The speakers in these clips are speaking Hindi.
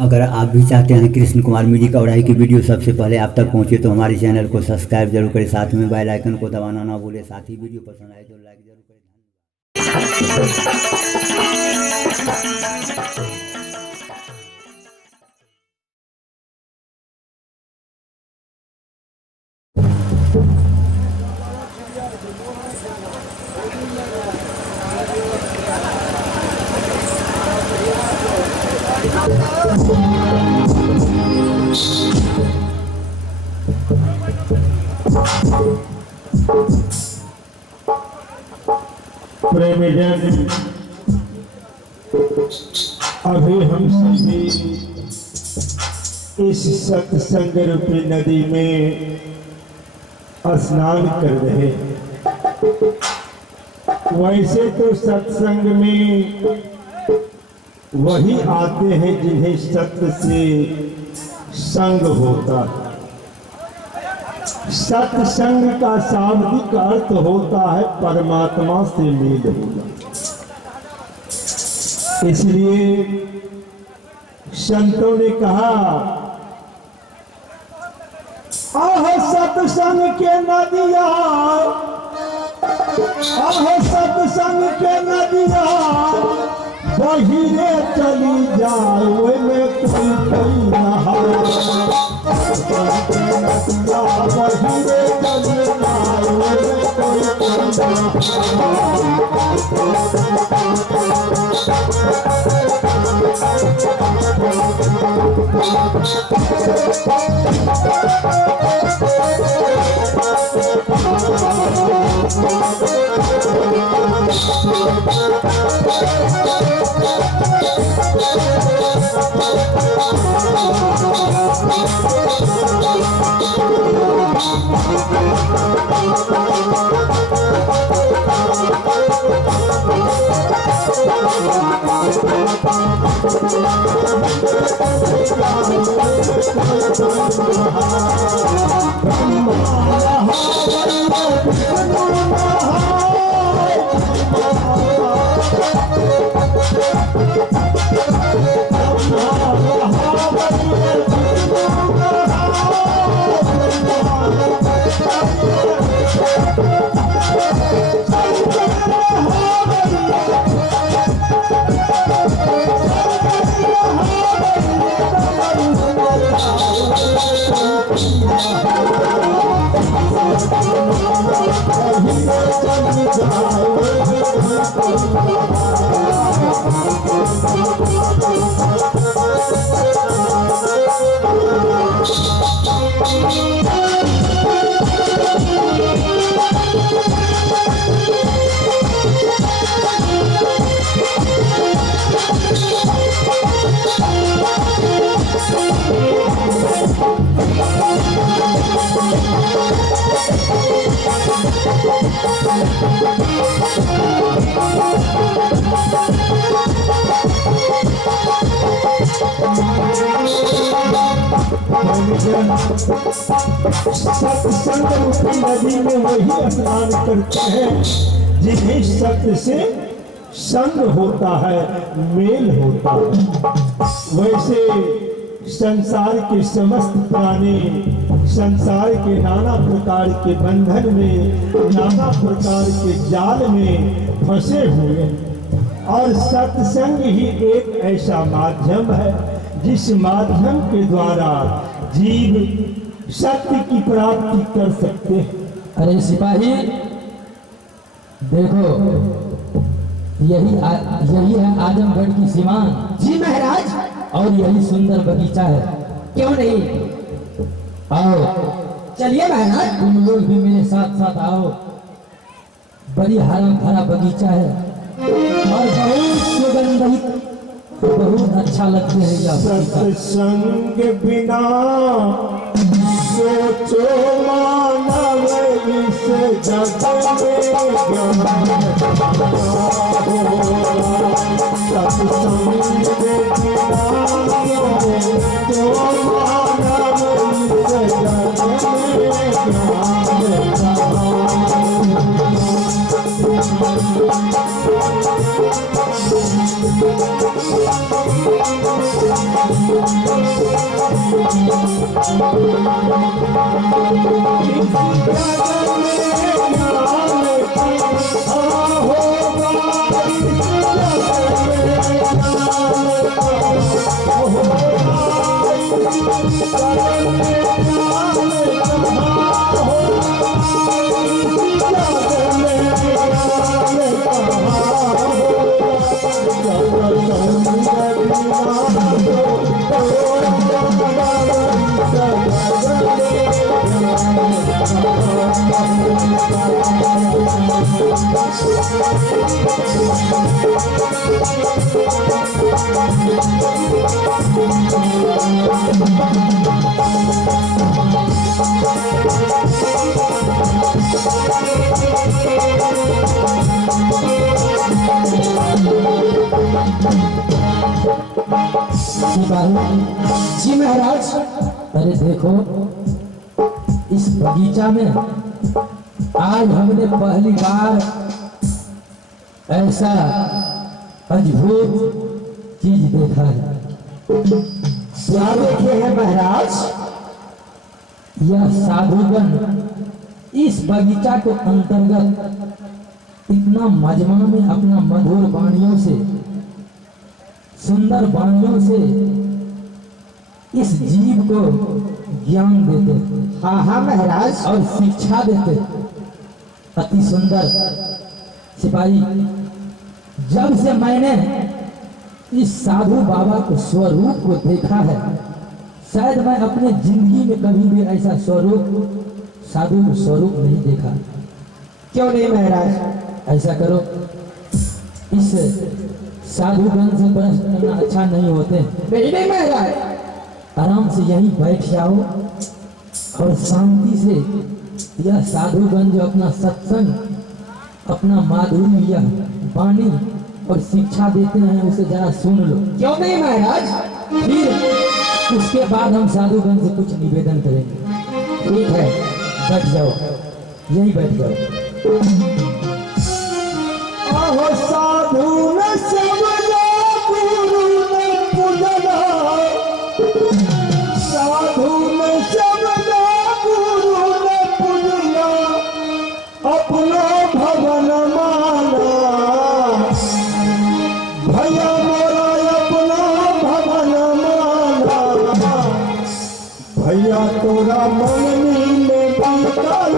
अगर आप भी चाहते हैं कृष्ण कुमार म्यूजिक और की वीडियो सबसे पहले आप तक पहुंचे तो हमारे चैनल को सब्सक्राइब जरूर करें, साथ में बेल आइकन को दबाना ना भूलें। साथ ही वीडियो पसंद आए तो लाइक जरूर करें। प्रेमीजन, अभी हम सभी इस सत्संग रूपी नदी में स्नान कर रहे हैं। वैसे तो सत्संग में वही आते हैं जिन्हें सत्य से संग होता है। सत्संग का शाब्दिक अर्थ होता है परमात्मा से मेल होना। इसलिए संतों ने कहा, आह सत्संग के नदिया, आह सत्संग के नदिया बहिरे चली जाए में कोई कोई नहा। बहिरे चली जाए में कोई सत्संग रूपी नदी में वही स्नान करते हैं जिन्हें सत्य से संग होता है, मेल होता है। वैसे संसार के समस्त प्राणी संसार के नाना प्रकार के बंधन में, नाना प्रकार के जाल में फंसे हुए, और सत्संग ही एक ऐसा माध्यम है जिस माध्यम के द्वारा जीव सत्य की प्राप्ति कर सकते हैं। अरे सिपाही देखो, यही है आजमगढ़ की सीमा। जी महाराज। और यही सुंदर बगीचा है। क्यों नहीं, आओ चलिए महाराज। तुम लोग भी मेरे साथ साथ आओ। बड़ी हरा भरा बगीचा है और बहुत सुगंधित, बहुत अच्छा लगता है यह सत्संग बिना सोचो मानव इस जग में सत्संग बिना सोचो मानव इस जग में जी महाराज। अरे देखो इस बगीचा में आज हमने पहली बार ऐसा अद्भुत चीज देखा है। क्या देखे हैं महाराज? यह साधुगण इस बगीचा के अंतर्गत इतना मजमा में अपना मधुर वाणियों से, सुंदर वाणियों से इस जीव को ज्ञान देते, हाँ हाँ महाराज, और शिक्षा देते। अति सुंदर सिपाही, जब से मैंने इस साधु बाबा को स्वरूप को देखा है, शायद मैं अपने जिंदगी में कभी भी ऐसा स्वरूप, साधु को स्वरूप नहीं देखा। क्यों नहीं महाराज? ऐसा करो, इस साधुगण से प्रश्न करना अच्छा नहीं होते। नहीं नहीं महाराज, आराम से यहीं बैठ जाओ और शांति से यह साधुगण जो अपना सत्संग, अपना माधुर्य, यह वाणी और शिक्षा देते हैं, उसे जरा सुन लो। क्यों नहीं महाराज? फिर उसके बाद हम साधुगण से कुछ निवेदन करेंगे। ठीक है, बैठ जाओ, यहीं बैठ जाओ। आहो साधु न सबला गुरु न पूजना, साधु न सबला गुरु न पूजना, अपना भवन माना भैया मोरा, अपना भवन माना भैया तोरा मननी में बीतल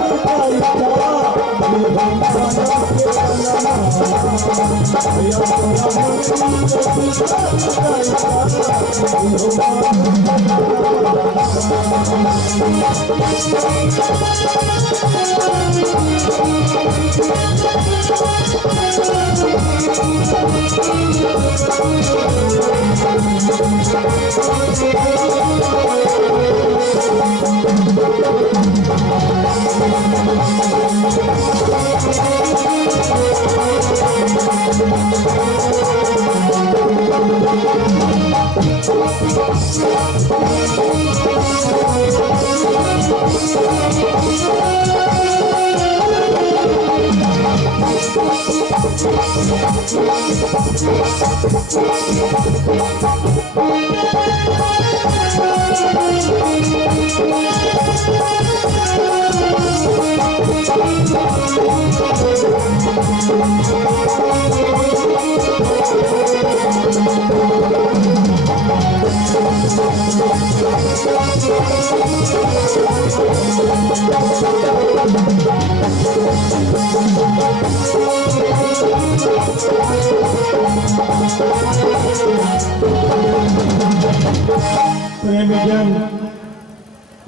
प्रेमजन,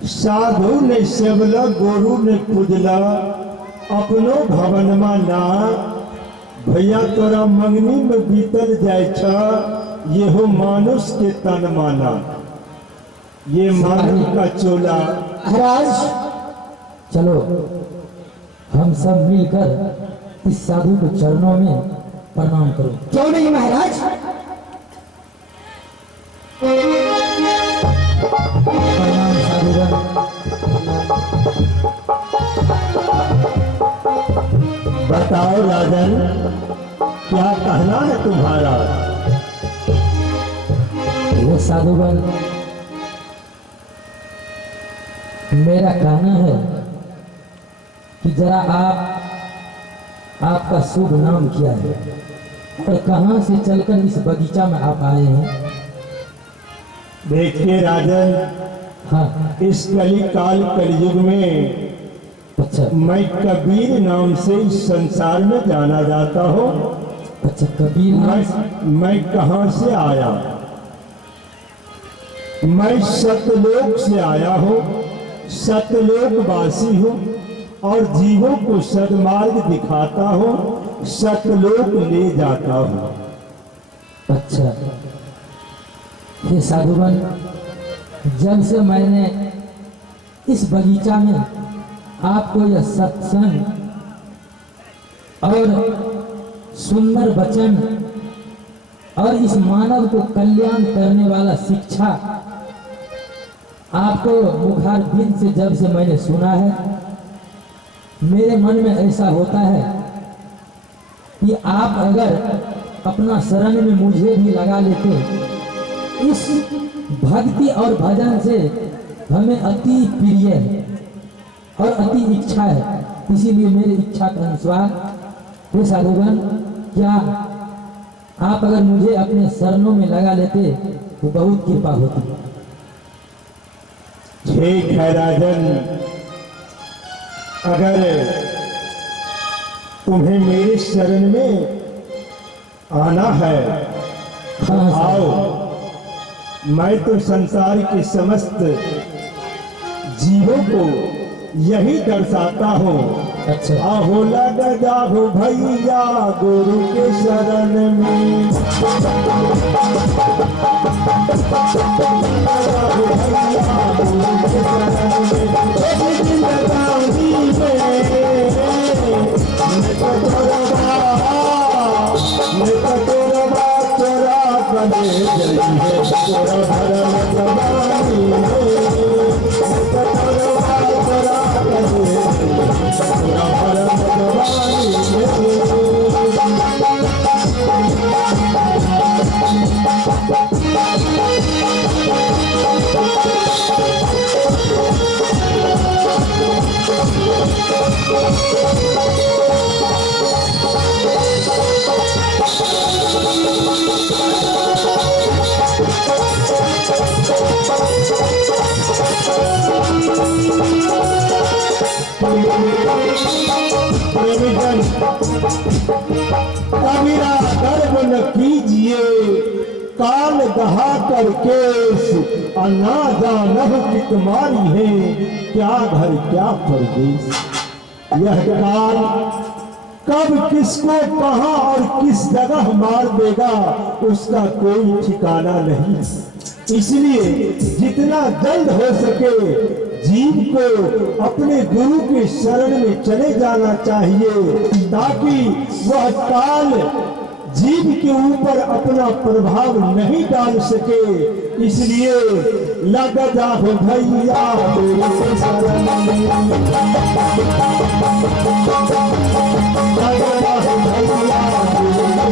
साधु ने सेवला गुरु ने पूजला, अपनो भवन ना भैया तोरा मंगनी में बीतल जाय छा, येहो मानुष के तन माना, ये मानव का चोला। महाराज चलो हम सब मिलकर इस साधु के चरणों में प्रणाम करो। क्यों नहीं महाराज? प्रणाम साधुगण। बताओ राजन, क्या कहना है तुम्हारा? ये साधुगण, मेरा कहना है कि जरा आपका शुभ नाम क्या है और कहां से चलकर इस बगीचा में आप आए हैं? देखिए राजन, हाँ, इस कली काल कलयुग में अच्छा मैं कबीर नाम से इस संसार में जाना जाता हूँ। अच्छा, कबीर नाम से। मैं कहाँ से आया? मैं सतलोक से आया हूँ, सतलोक वासी हूँ और जीवों को सदमार्ग दिखाता हूँ, सतलोक ले जाता हूँ। अच्छा, हे साधुगण, जब से मैंने इस बगीचा में आपको यह सत्संग और सुंदर वचन और इस मानव को कल्याण करने वाला शिक्षा आपको मुखारबिंद से जब से मैंने सुना है, मेरे मन में ऐसा होता है कि आप अगर अपना शरण में मुझे भी लगा लेते, इस भक्ति और भजन से हमें अति प्रिय है और अति इच्छा है। इसीलिए मेरी इच्छा के अनुसार हे साधुगण, क्या आप अगर मुझे अपने शरणों में लगा लेते तो बहुत कृपा होती। ठीक है राजन, अगर तुम्हें मेरे शरण में आना है हाँ, आओ। मैं तो संसार के समस्त जीवों को यही दर्शाता हूँ। अच्छा, आहो लग जाओ भैया गुरु के शरण में, कबीरा गर्व न कीजिए काल दहा कर केस, ना जानह कि तुम्हारी है क्या घर क्या परदेश। यह काल कब किसको कहां और किस जगह मार देगा उसका कोई ठिकाना नहीं। इसलिए जितना जल्द हो सके जीव को अपने गुरु के शरण में चले जाना चाहिए, ताकि वह काल जीव के ऊपर अपना प्रभाव नहीं डाल सके। इसलिए लग जाओ भैया मेरे शरण में, लग जाओ भैया मेरे शरण में।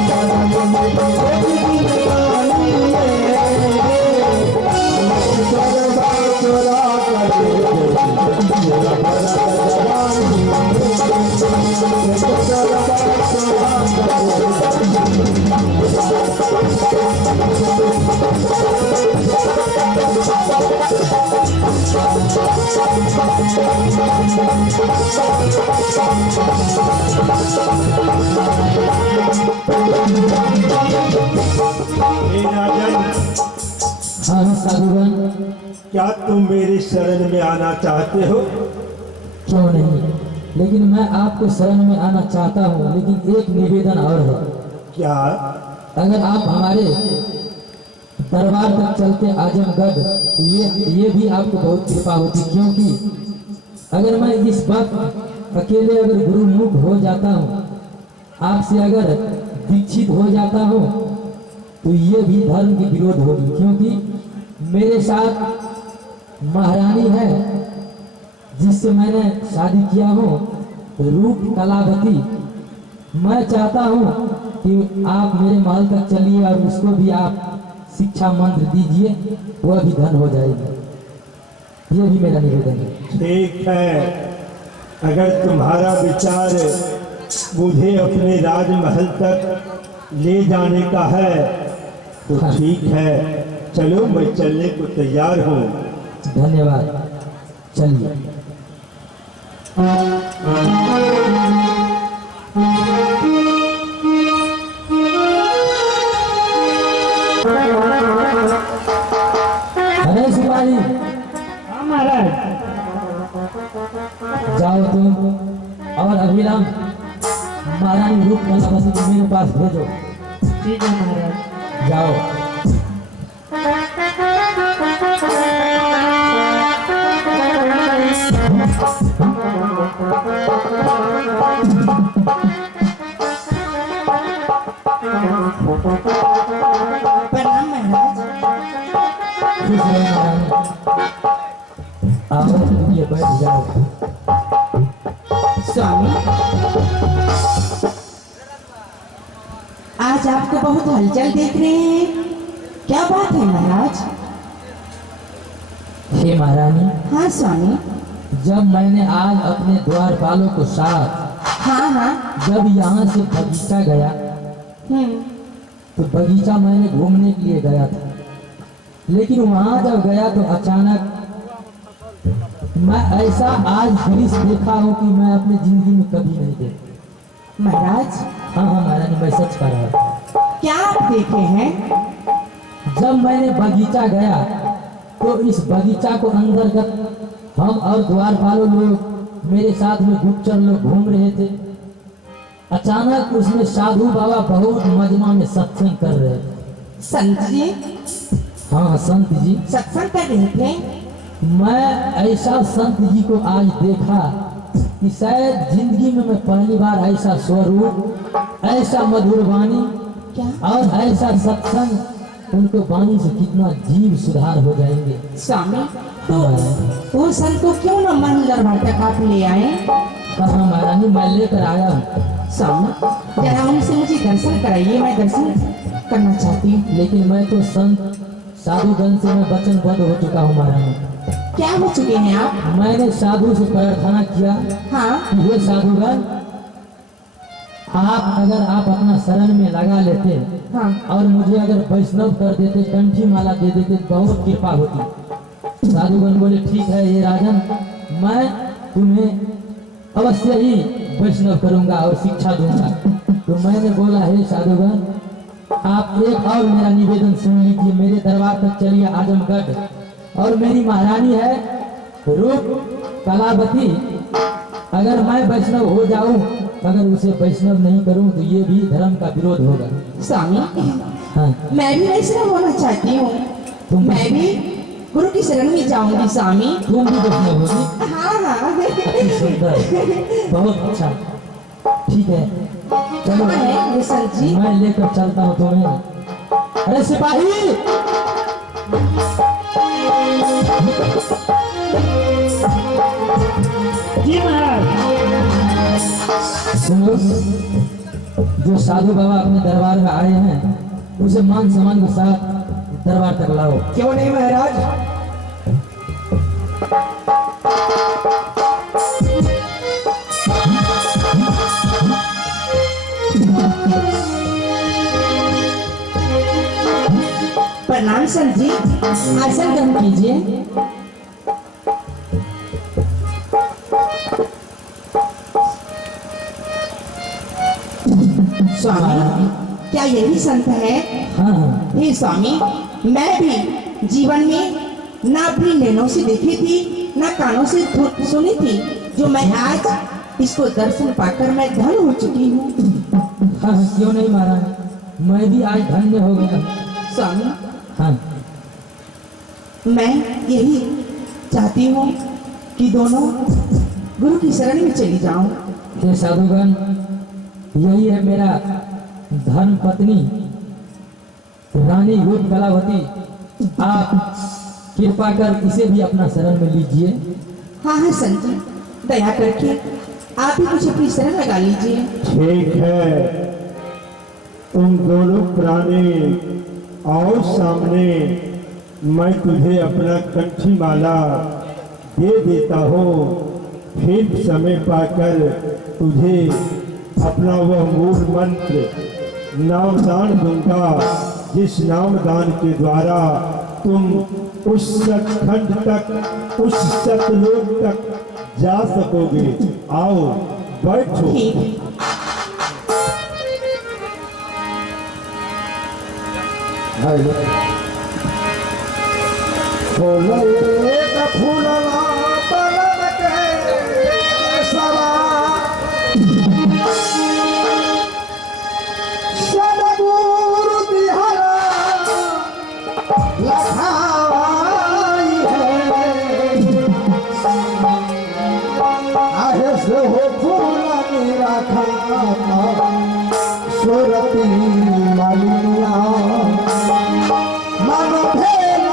हाँ साधुगण, क्या तुम मेरे शरण में आना चाहते हो? क्यों नहीं, लेकिन मैं आपको शरण में आना चाहता हूँ, लेकिन एक निवेदन और है। क्या? अगर आप हमारे दरबार तक चलते आजमगढ़ तो ये भी आपको बहुत कृपा होती, क्योंकि अगर मैं इस वक्त अकेले अगर गुरुमुख हो जाता हूँ, आपसे अगर दीक्षित हो जाता हूँ, तो ये भी धर्म की विरोध होगी। क्योंकि मेरे साथ महारानी है जिससे मैंने शादी किया हो, रूप कलावती। मैं चाहता हूँ कि आप मेरे महल तक चलिए और उसको भी आप शिक्षा मंत्र दीजिए, वह भी धन हो जाएगी। ये भी मेरा निवेदन है। ठीक है, अगर तुम्हारा विचार मुझे अपने राजमहल तक ले जाने का है तो हाँ। ठीक है, चलो मैं चलने को तैयार हूँ। धन्यवाद, चलिए। अरे सिपाही, हाँ महाराज। जाओ तुम और अभिराम महारानी रूप कलावती को मेरे पास भेजो। ठीक है महाराज। जाओ। प्रणाम महाराज। खुश रहो महारानी। आओ ये बैठ जाओ। स्वामी, आज आपको बहुत हलचल देख रहे हैं, क्या बात है महाराज? हे महारानी, हाँ स्वामी। जब मैंने आज अपने द्वारपालों को साथ हाँ हाँ। जब यहाँ से बगीचा गया हम्म। तो बगीचा मैंने घूमने के लिए गया था, लेकिन वहाँ जब गया तो अचानक मैं ऐसा आज दृश्य देखा हूँ कि मैं अपनी जिंदगी में कभी नहीं देखा। महाराज, हाँ हाँ महारानी, मैं सच कह रहा हूँ। क्या आप देखे हैं? जब मैंने बगीचा गया तो इस बगीचा को अंतर्गत हम और द्वारपालों लोग मेरे साथ में गुप्तचर लोग घूम रहे थे। अचानक उसमें साधु बाबा बहुत मजमा में सत्संग कर रहे थे। संत जी हाँ संत जी, सत्संग कर रहे थे? मैं ऐसा संत जी को आज देखा कि शायद जिंदगी में मैं पहली बार ऐसा स्वरूप, ऐसा मधुर वाणी क्या और ऐसा सत्संग, उनको वाणी से कितना जीव सुधार हो जाएंगे। स्वामी, तो संत को क्यों न मन दरबार तक आप ले आए? कहाँ महारानी, मैं लेकर आया हूँ। स्वामी, जरा उनसे मुझे दर्शन कराइए, मैं दर्शन करना चाहती हूँ। लेकिन मैं तो संत साधुगण से मैं वचनबद्ध हो चुका हूँ महारानी। क्या हो चुके हैं आप? मैंने साधु से प्रार्थना किया हाँ कि हे साधुगण, आप अगर आप अपना शरण में लगा लेते हाँ। और मुझे अगर वैष्णव कर देते, कंठी माला दे देते, बहुत कृपा होती। साधुगण बोले ठीक है ये राजन, मैं तुम्हें अवश्य ही वैष्णव करूंगा और शिक्षा दूंगा। तो मैंने बोला हे साधुगण, आप एक और मेरा निवेदन सुन लीजिए, मेरे दरबार तक चलिए आजमगढ़, और मेरी महारानी है रूप कलावती, अगर मैं वैष्णव हो जाऊं, अगर उसे वैष्णव नहीं करूं तो ये भी धर्म का विरोध होगा। स्वामी, हाँ, मैं भी वैष्णव होना चाहती हूँ। तुम मैं भी गुरु की शरण में जाऊंगी स्वामी। तुम भी वैष्णव होगी? हाँ हाँ। अति सुंदर, बहुत अच्छा, ठीक है चलो, कहाँ है ये संत जी? मैं लेकर चलता हूँ तुम्हें। अरे सिपाही, जी महाराज। सुनो, जो साधु बाबा अपने दरबार में आए हैं उसे मान सम्मान के साथ दरबार तक लाओ। क्यों नहीं महाराज? प्रणाम संत जी, आसन ग्रहण कीजिए। स्वामी, क्या यही संत है? हाँ हाँ, हे स्वामी, मैं भी जीवन में ना अपनी नैनों से देखी थी, ना कानों से सुनी थी, जो मैं आज इसको दर्शन पाकर मैं धन्य हो चुकी हूँ। हाँ हाँ, क्यों नहीं महाराज, मैं भी आज धन्य हो गया। स्वामी, हाँ, मैं यही चाहती हूँ कि दोनों गुरु की शरण में चली जाऊं। हे साधुगण, यही है मेरा धर्म पत्नी रानी रूप कलावती, आप कृपा कर इसे भी अपना शरण में लीजिए। हाँ हाँ संत जी, दया करके आप ही मुझे अपनी शरण लगा लीजिए। ठीक है, तुम दोनों प्राणी और सामने मैं तुझे अपना कंठी माला दे देता हूँ, फिर समय पाकर तुझे अपना वह मूल मंत्र नामदान दूंगा, जिस नामदान के द्वारा तुम उस सतखंड तक, उस सतलोक तक जा सकोगे। आओ बैठो। ठीक है। सुरती मालिया मन भेल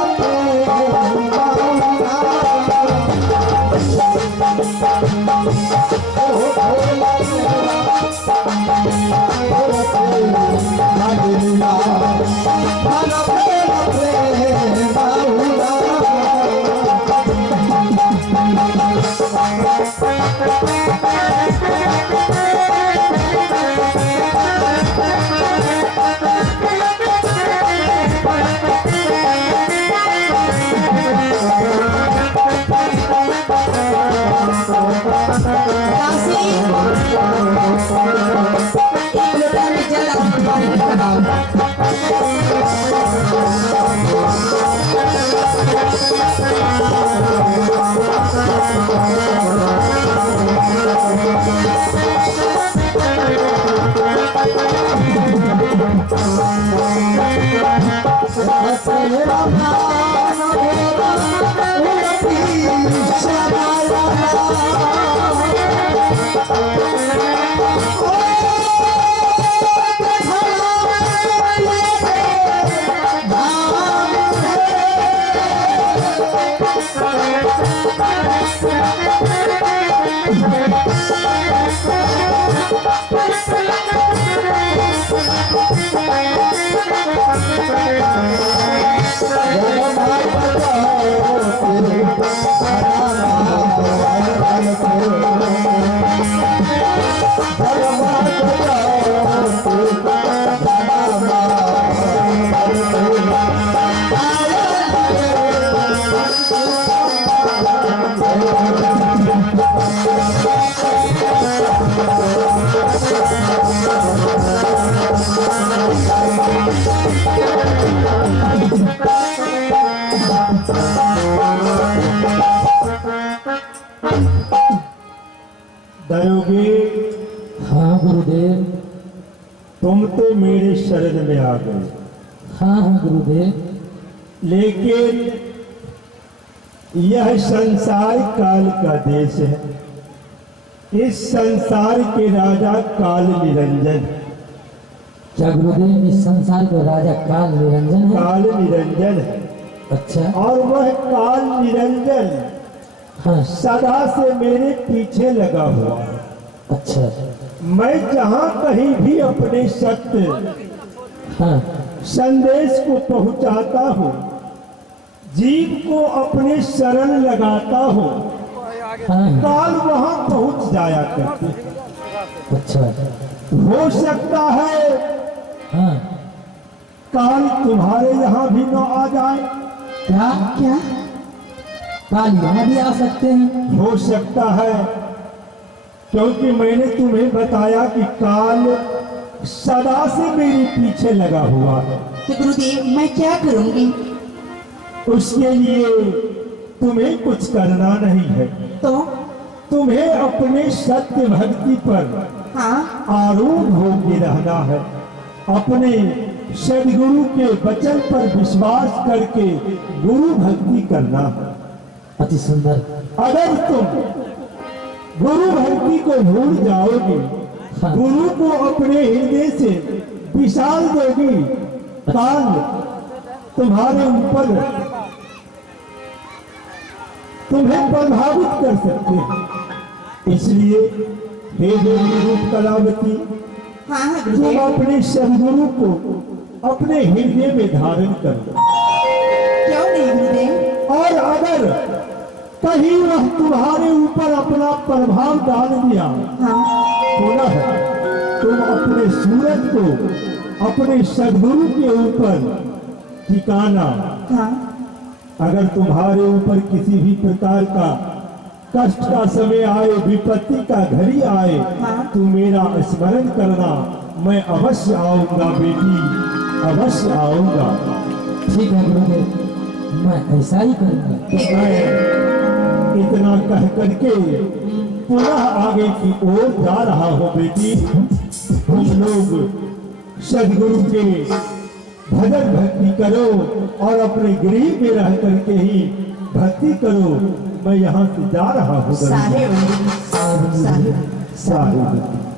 दयोगी। हाँ गुरुदेव। तुम तो मेरे शरण में आ गए। हाँ हाँ गुरुदेव। लेकिन यह संसार काल का देश है। इस संसार के राजा काल निरंजन। क्या गुरुदेव इस संसार के राजा काल निरंजन है? काल निरंजन है। अच्छा। और वह काल निरंजन हाँ। सदा से मेरे पीछे लगा हुआ है। अच्छा। मैं जहाँ कहीं भी अपने सत्य हाँ। संदेश को पहुँचाता हूँ, जीव को अपने शरण लगाता हूँ, हाँ। काल वहाँ पहुँच जाया करते। अच्छा। हो सकता है हाँ। काल तुम्हारे यहाँ भी न आ जाए। क्या क्या काल यहाँ भी आ सकते हैं? हो सकता है, क्योंकि मैंने तुम्हें बताया कि काल सदा से मेरे पीछे लगा हुआ है। तो गुरुदेव मैं क्या करूंगी? उसके लिए तुम्हें कुछ करना नहीं है। तो तुम्हें अपने सत्य भक्ति पर हाँ। आरूढ़ होकर रहना है। अपने सदगुरु के वचन पर विश्वास करके गुरु भक्ति करना है। अति सुंदर। अगर तुम गुरु भक्ति को भूल जाओगे, हाँ। गुरु को अपने हृदय से विशाल दोगी, काल तुम्हारे ऊपर तुम्हें प्रभावित कर सकते हैं। इसलिए हे देवी रूप कलावती, हाँ हाँ तुम गुरुदेव। अपने सदगुरु को अपने हृदय में धारण कर लो। क्यों नहीं गुरुदेव? और अगर कहीं वह तुम्हारे ऊपर अपना प्रभाव डाल दिया, हाँ पुनः तुम अपने सूरज को अपने सद्गुरु के ऊपर ठिकाना। हाँ अगर तुम्हारे ऊपर किसी भी प्रकार का कष्ट का समय आए, विपत्ति का घड़ी आए, हाँ। तू मेरा स्मरण करना, मैं अवश्य आऊंगा बेटी, अवश्य आऊंगा। ठीक है गुरुदेव, मैं ऐसा ही करूंगा। मैं इतना कह करके पुनः आगे की ओर जा रहा हूँ बेटी। तुम लोग सदगुरु के भजन भक्ति करो और अपने गृह में रह करके ही भक्ति करो। मैं यहाँ से जा रहा हूँ साहिब साहिब साहिब।